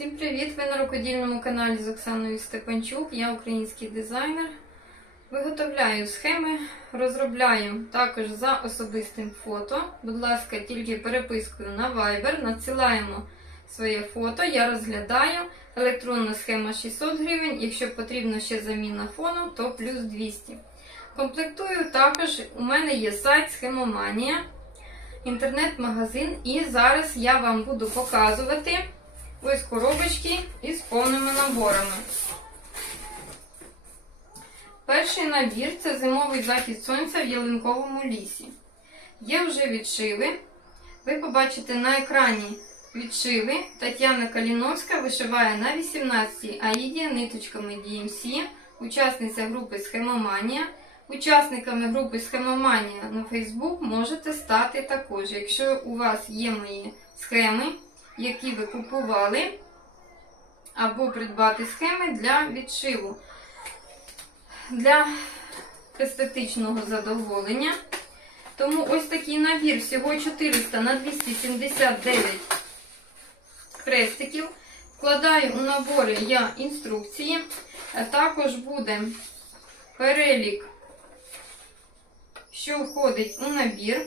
Всім привіт! Ви на рукодільному каналі з Оксаною Степанчук. Я український дизайнер. Виготовляю схеми, розробляю також за особистим фото. Будь ласка, тільки перепискою на Viber. Надсилаємо своє фото, я розглядаю. Електронна схема 600 гривень. Якщо потрібна ще заміна фону, то плюс 200. Комплектую також. У мене є сайт Схемоманія, інтернет-магазин. І зараз я вам буду показувати. Ось коробочки із повними наборами. Перший набір це зимовий захід сонця в ялинковому лісі. Є вже відшиви. Ви побачите на екрані відшиви. Тетяна Каліновська вишиває на 18-й аїді ниточками DMC, учасниця групи Схемоманія. Учасниками групи Схемоманія на Facebook можете стати також, якщо у вас є мої схеми які ви купували, або придбати схеми для відшиву. Для естетичного задоволення. Тому ось такий набір, всього 400 на 279 хрестиків. Вкладаю у набори я інструкції. А також буде перелік, що входить у набір.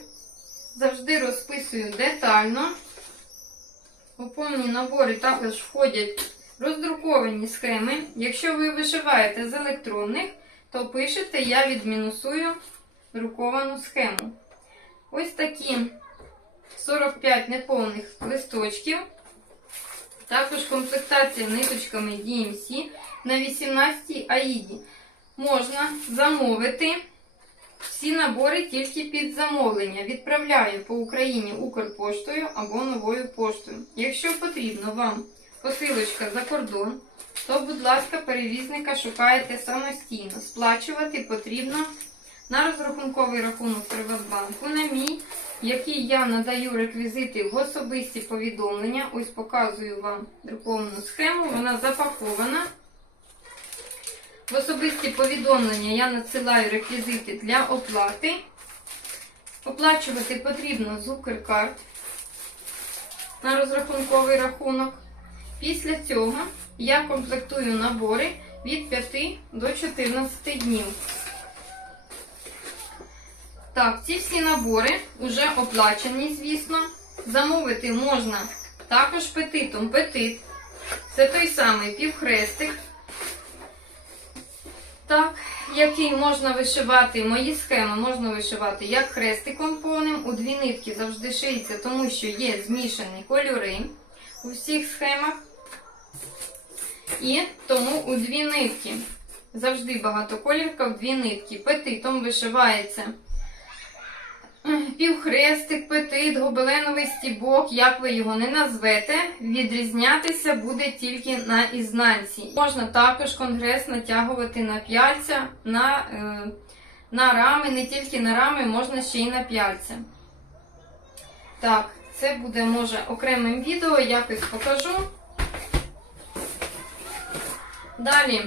Завжди розписую детально. У повні набори також входять роздруковані схеми. Якщо ви вишиваєте з електронних, то пишете, я відмінусую друковану схему. Ось такі 45 неповних листочків. Також комплектація ниточками DMC на 18 аїді. Можна замовити. Всі набори тільки під замовлення. Відправляю по Україні Укрпоштою або новою поштою. Якщо потрібно вам посилочка за кордон, то, будь ласка, перевізника шукаєте самостійно. Сплачувати потрібно на розрахунковий рахунок Приватбанку, на мій, який я надаю реквізити в особисті повідомлення. Ось показую вам друковану схему, вона запакована. В особисті повідомлення я надсилаю реквізити для оплати. Оплачувати потрібно з Укркарт на розрахунковий рахунок. Після цього я комплектую набори від 5 до 14 днів. Так, ці всі набори вже оплачені, звісно. Замовити можна також петитом. Петит це той самий півхрестик. Так, який можна вишивати, мої схеми можна вишивати як хрестиком повним. У дві нитки завжди шиється, тому що є змішані кольори у всіх схемах. І тому у дві нитки. Завжди багатоколірка в дві нитки. Петитом вишивається півхрестик, петит, гобеленовий стібок, як ви його не назвете, відрізнятися буде тільки на ізнанці. Можна також конгрес натягувати на п'яльця, на, е, на рами, не тільки на рами, можна ще й на п'яльця. Так, це буде, може, окремим відео, якось покажу. Далі.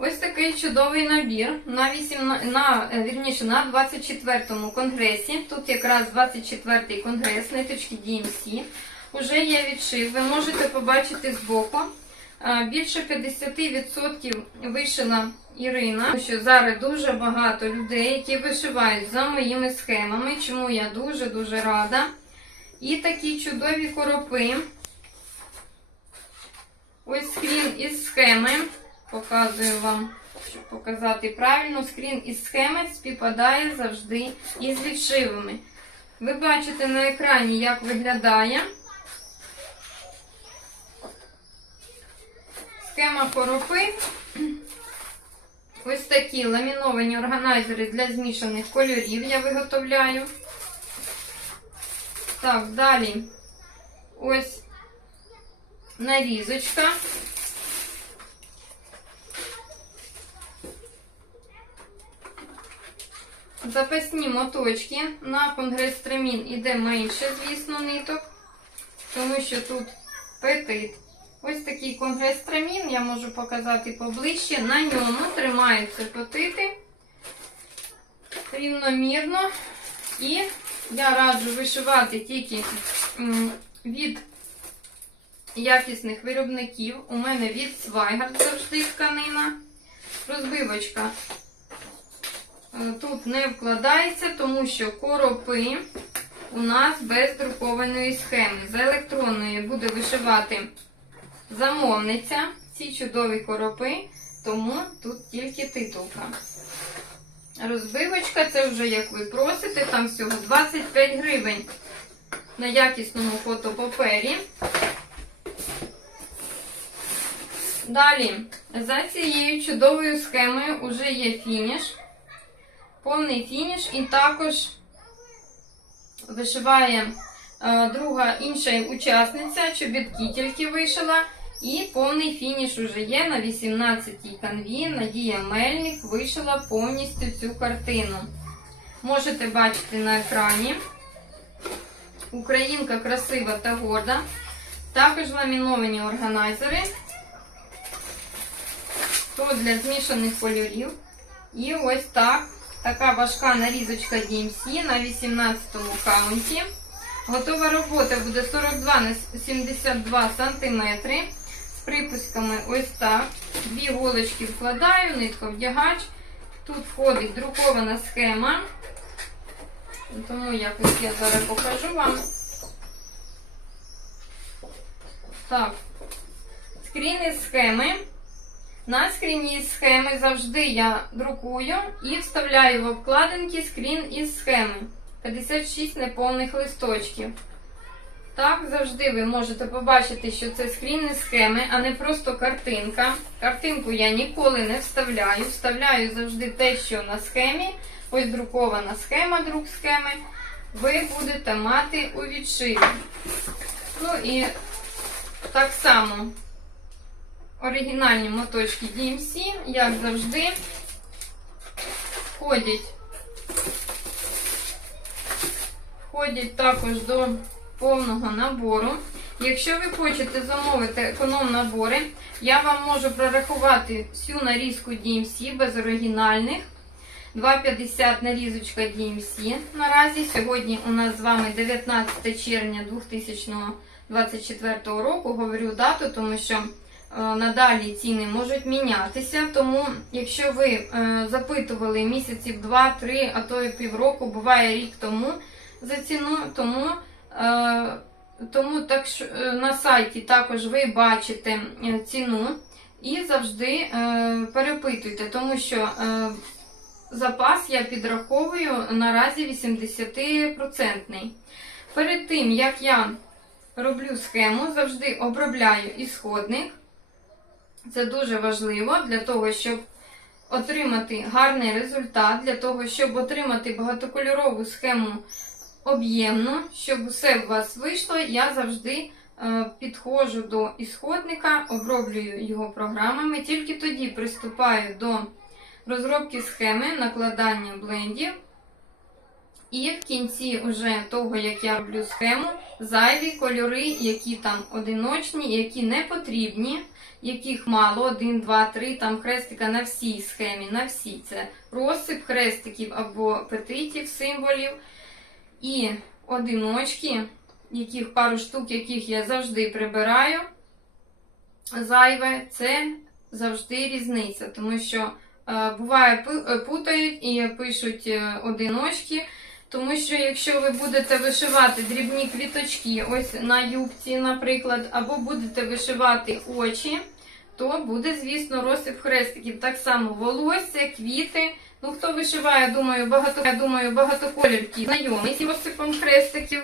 Ось такий чудовий набір на 8, на, е, вірніше, на 24-му конгресі. Тут якраз 24-й конгрес, ниточки DMC. Уже є відшив. Ви можете побачити збоку. Е, більше 50% вишила Ірина. Тому що зараз дуже багато людей, які вишивають за моїми схемами, чому я дуже-дуже рада. І такі чудові коропи. Ось скрін із схеми. Показую вам, щоб показати правильно, скрін із схеми співпадає завжди із відшивами. Ви бачите на екрані, як виглядає схема коропи. Ось такі ламіновані органайзери для змішаних кольорів я виготовляю. Так, далі ось нарізочка. Запасні моточки на конгрес тремін іде менше, звісно, ниток, тому що тут петит. Ось такий конгрес тремін, я можу показати поближче. На ньому тримаються петити рівномірно. І я раджу вишивати тільки від якісних виробників. У мене від Свайгард завжди тканина. Розбивочка тут не вкладається, тому що коропи у нас без друкованої схеми. За електронної буде вишивати замовниця ці чудові коропи, тому тут тільки титулка. Розбивочка це вже як ви просите, там всього 25 гривень на якісному фотопапері. Далі, за цією чудовою схемою вже є фініш, повний фініш, і також вишиває е, друга інша учасниця, чобітки тільки вишила. І повний фініш уже є на 18-й канві. Надія Мельник вишила повністю цю картину. Можете бачити на екрані. Українка красива та горда. Також ламіновані органайзери. То для змішаних кольорів. І ось так. Така важка нарізочка DMC на 18 каунті. Готова робота буде 42 на 72 см. З припусками ось так. Дві голочки вкладаю, нитка вдягач. Тут входить друкована схема. Тому якось я зараз покажу вам. Так, скріни схеми. На скріні схеми завжди я друкую і вставляю в обкладинки скрін із схеми. 56 неповних листочків. Так, завжди ви можете побачити, що це скріни схеми, а не просто картинка. Картинку я ніколи не вставляю. Вставляю завжди те, що на схемі. Ось друкована схема, друк схеми. Ви будете мати у відшиві. Ну і так само оригінальні моточки DMC, як завжди, входять, входять також до повного набору. Якщо ви хочете замовити економ-набори, я вам можу прорахувати всю нарізку DMC без оригінальних. 2,50 нарізочка DMC. Наразі сьогодні у нас з вами 19 червня 2024 року. Говорю дату, тому що надалі ціни можуть мінятися. Тому, якщо ви е, запитували місяців 2-3, а то і півроку, буває рік тому за ціну, тому. е, тому так е, на сайті також ви бачите е, ціну і завжди е, перепитуйте, тому що е, запас я підраховую наразі 80%. Перед тим, як я роблю схему, завжди обробляю ісходник. Це дуже важливо для того, щоб отримати гарний результат, для того, щоб отримати багатокольорову схему об'ємну, щоб усе у вас вийшло, я завжди е, підходжу до ісходника, оброблюю його програмами, тільки тоді приступаю до розробки схеми, накладання блендів. І в кінці уже того, як я роблю схему, зайві кольори, які там одиночні, які не потрібні, яких мало, 1, 2, 3, там хрестика на всій схемі, на всій. Це розсип хрестиків або петитів, символів. І одиночки, яких пару штук, яких я завжди прибираю. Зайве, це завжди різниця, тому що е, буває путають і пишуть е, одиночки. Тому що якщо ви будете вишивати дрібні квіточки, ось на юбці, наприклад, або будете вишивати очі, то буде, звісно, розсип хрестиків. Так само волосся, квіти. Ну, хто вишиває, думаю, багато, я думаю, багатоколірки знайомий з розсипом хрестиків.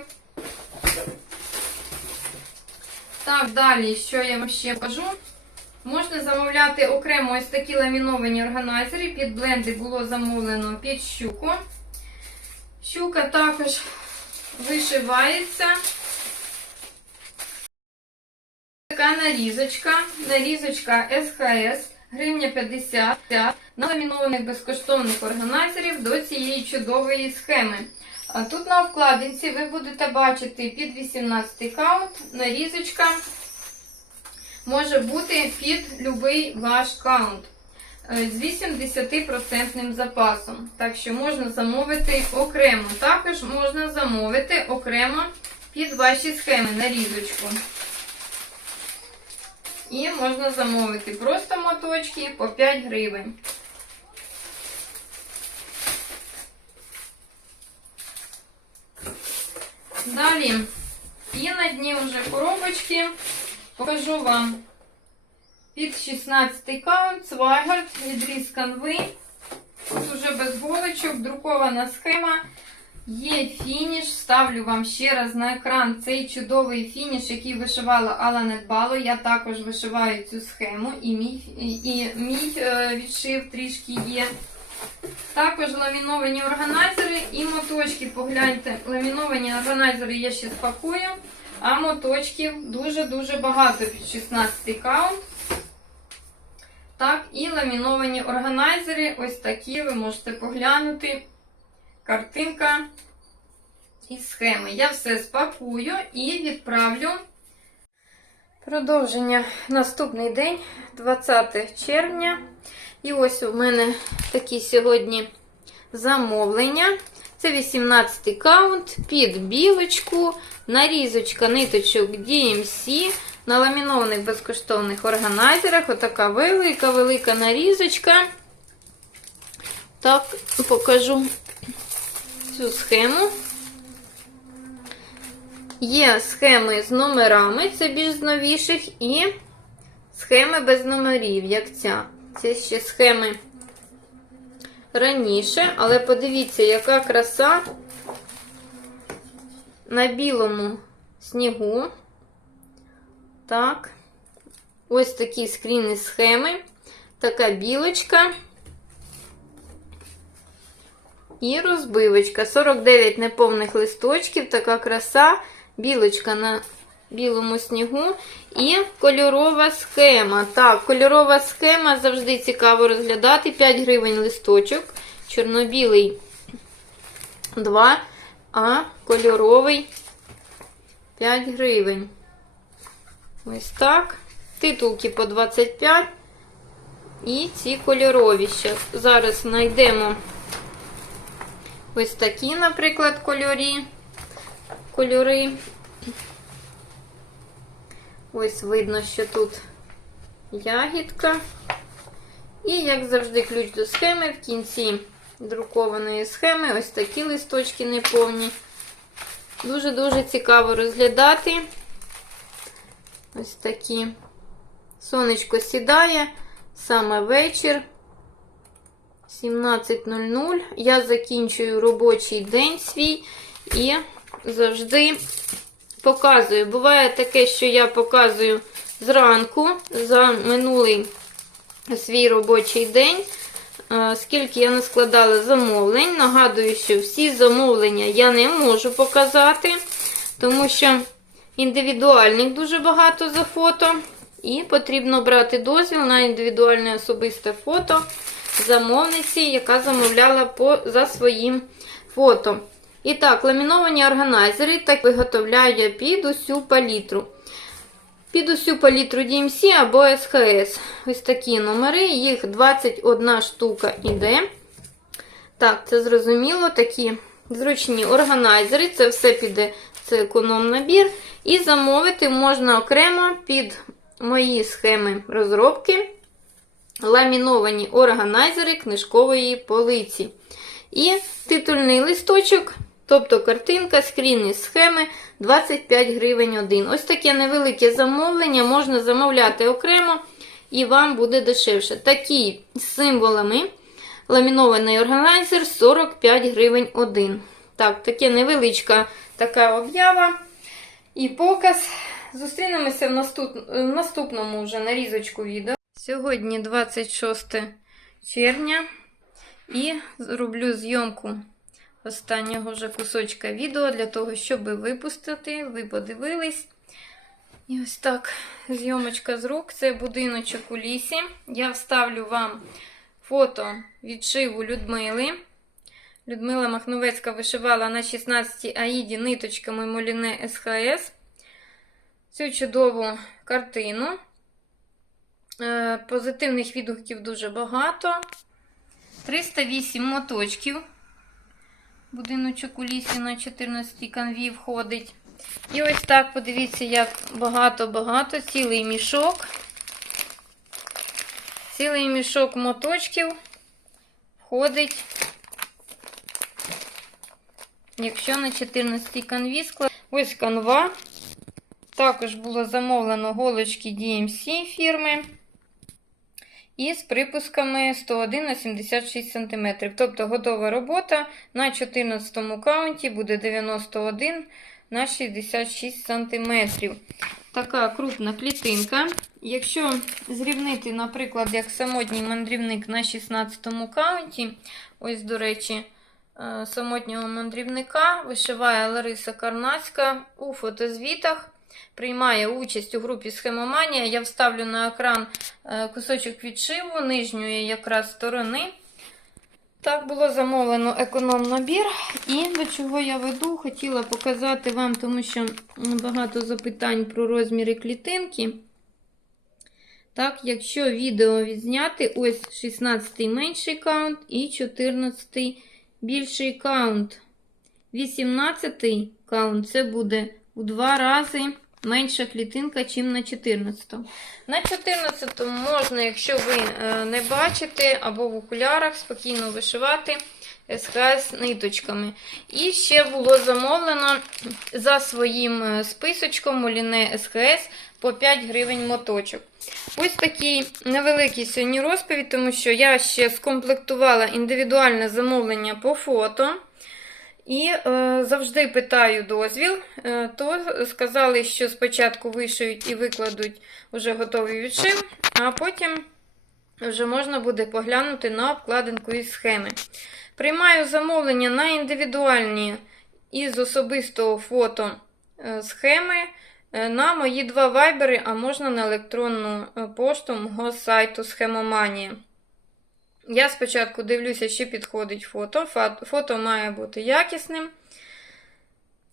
Так, далі, що я вам ще покажу? Можна замовляти окремо ось такі ламіновані органайзери. Під бленди було замовлено під щуку. Щука також вишивається. Така нарізочка. Нарізочка СХС, гривня 50 на ламінованих безкоштовних органайзерів до цієї чудової схеми. Тут на вкладинці ви будете бачити під 18 каунт нарізочка може бути під будь-який ваш каунт з 80% запасом. Так що можна замовити окремо. Також можна замовити окремо під ваші схеми нарізочку. І можна замовити просто моточки по 5 гривень. Далі, і на дні вже коробочки покажу вам під 16 каунт, Свайгард, відріз канви. Тут уже без голочок, друкована схема. Є фініш. Ставлю вам ще раз на екран цей чудовий фініш, який вишивала Алла Недбало. Я також вишиваю цю схему, і мій, і, мій е, відшив трішки є. Також ламіновані органайзери і моточки. Погляньте, ламіновані органайзери я ще спакую, а моточків дуже-дуже багато під 16 каунт. Так, і ламіновані органайзери, ось такі, ви можете поглянути. Картинка і схеми. Я все спакую і відправлю. Продовження наступний день, 20 червня. І ось у мене такі сьогодні замовлення. Це 18 каунт під білочку, нарізочка ниточок DMC на ламінованих безкоштовних органайзерах. Отака велика-велика нарізочка. Так, покажу цю схему. Є схеми з номерами, це більш з новіших, і схеми без номерів, як ця. Це ще схеми раніше, але подивіться, яка краса на білому снігу. Так, ось такі скріни схеми. Така білочка. І розбивочка. 49 неповних листочків, така краса, білочка на білому снігу. І кольорова схема. Так, кольорова схема завжди цікаво розглядати. 5 гривень листочок. Чорно-білий 2, а кольоровий 5 гривень. Ось так. Титулки по 25. І ці кольорові ще. Зараз знайдемо. Ось такі, наприклад, кольорі. кольори. Ось видно, що тут ягідка. І, як завжди, ключ до схеми. В кінці друкованої схеми ось такі листочки неповні. Дуже-дуже цікаво розглядати. Ось такі. Сонечко сідає, саме вечір. 17.00. Я закінчую робочий день свій і завжди показую. Буває таке, що я показую зранку за минулий свій робочий день. Скільки я не складала замовлень. Нагадую, що всі замовлення я не можу показати, тому що індивідуальних дуже багато за фото. І потрібно брати дозвіл на індивідуальне особисте фото замовниці, яка замовляла по, за своїм фото. І так, ламіновані органайзери так виготовляю я під усю палітру. Під усю палітру DMC або СХС. Ось такі номери, їх 21 штука іде. Так, це зрозуміло, такі зручні органайзери, це все піде, це економ-набір. І замовити можна окремо під мої схеми розробки ламіновані органайзери книжкової полиці. І титульний листочок, тобто картинка, скріни схеми 25 гривень один. Ось таке невелике замовлення можна замовляти окремо, і вам буде дешевше. Такі з символами ламінований органайзер 45 гривень один. Так, таке невеличка така об'ява і показ. Зустрінемося в, наступ... в наступному вже нарізочку відео. Сьогодні 26 червня і зроблю зйомку останнього вже кусочка відео для того, щоб випустити. Ви подивились. І ось так зйомочка з рук. Це будиночок у лісі. Я вставлю вам фото відшиву Людмили. Людмила Махновецька вишивала на 16 аїді ниточками Моліне СХС. Цю чудову картину. Е, позитивних відгуків дуже багато. 308 моточків. Будиночок у лісі на 14 канві входить. І ось так, подивіться, як багато-багато, цілий мішок. Цілий мішок моточків входить, якщо на 14 канві склад. Ось канва. Також було замовлено голочки DMC фірми. І з припусками 101 на 76 см. Тобто готова робота на 14 каунті буде 91 на 66 см. Така крупна клітинка. Якщо зрівнити, наприклад, як самотній мандрівник на 16 каунті, ось, до речі, е, самотнього мандрівника вишиває Лариса Карнацька у фотозвітах. Приймає участь у групі Схемоманія. Я вставлю на екран е, кусочок відшиву нижньої якраз сторони. Так, було замовлено економ-набір. І до чого я веду, хотіла показати вам, тому що багато запитань про розміри клітинки. Так, якщо відео відзняти, ось 16 менший каунт і 14 більший каунт. 18 каунт це буде у два рази менша клітинка, чим на 14. На 14 можна, якщо ви е, не бачите, або в окулярах спокійно вишивати СХС ниточками. І ще було замовлено за своїм е, списочком Моліне СХС по 5 гривень моточок. Ось такий невеликий сьогодні розповідь, тому що я ще скомплектувала індивідуальне замовлення по фото. І е, завжди питаю дозвіл, е, то сказали, що спочатку вишиють і викладуть вже готовий відшив, а потім вже можна буде поглянути на обкладинку із схеми. Приймаю замовлення на індивідуальні із особистого фото е, схеми е, на мої два вайбери, а можна на електронну е, пошту мого сайту Схемоманія. Я спочатку дивлюся, чи підходить фото. Фото має бути якісним.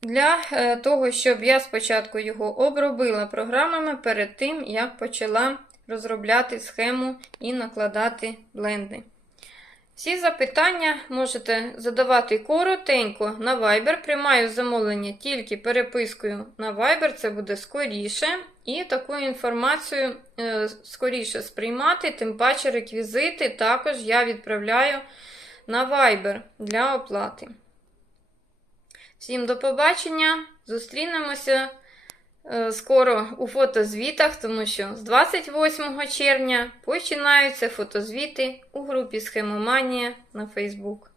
Для е, того, щоб я спочатку його обробила програмами перед тим, як почала розробляти схему і накладати бленди. Всі запитання можете задавати коротенько на Viber. Приймаю замовлення тільки перепискою на Viber, це буде скоріше. І таку інформацію е, скоріше сприймати, тим паче реквізити також я відправляю на Viber для оплати. Всім до побачення! Зустрінемося скоро у фотозвітах, тому що з 28 червня починаються фотозвіти у групі Схемоманія на Facebook.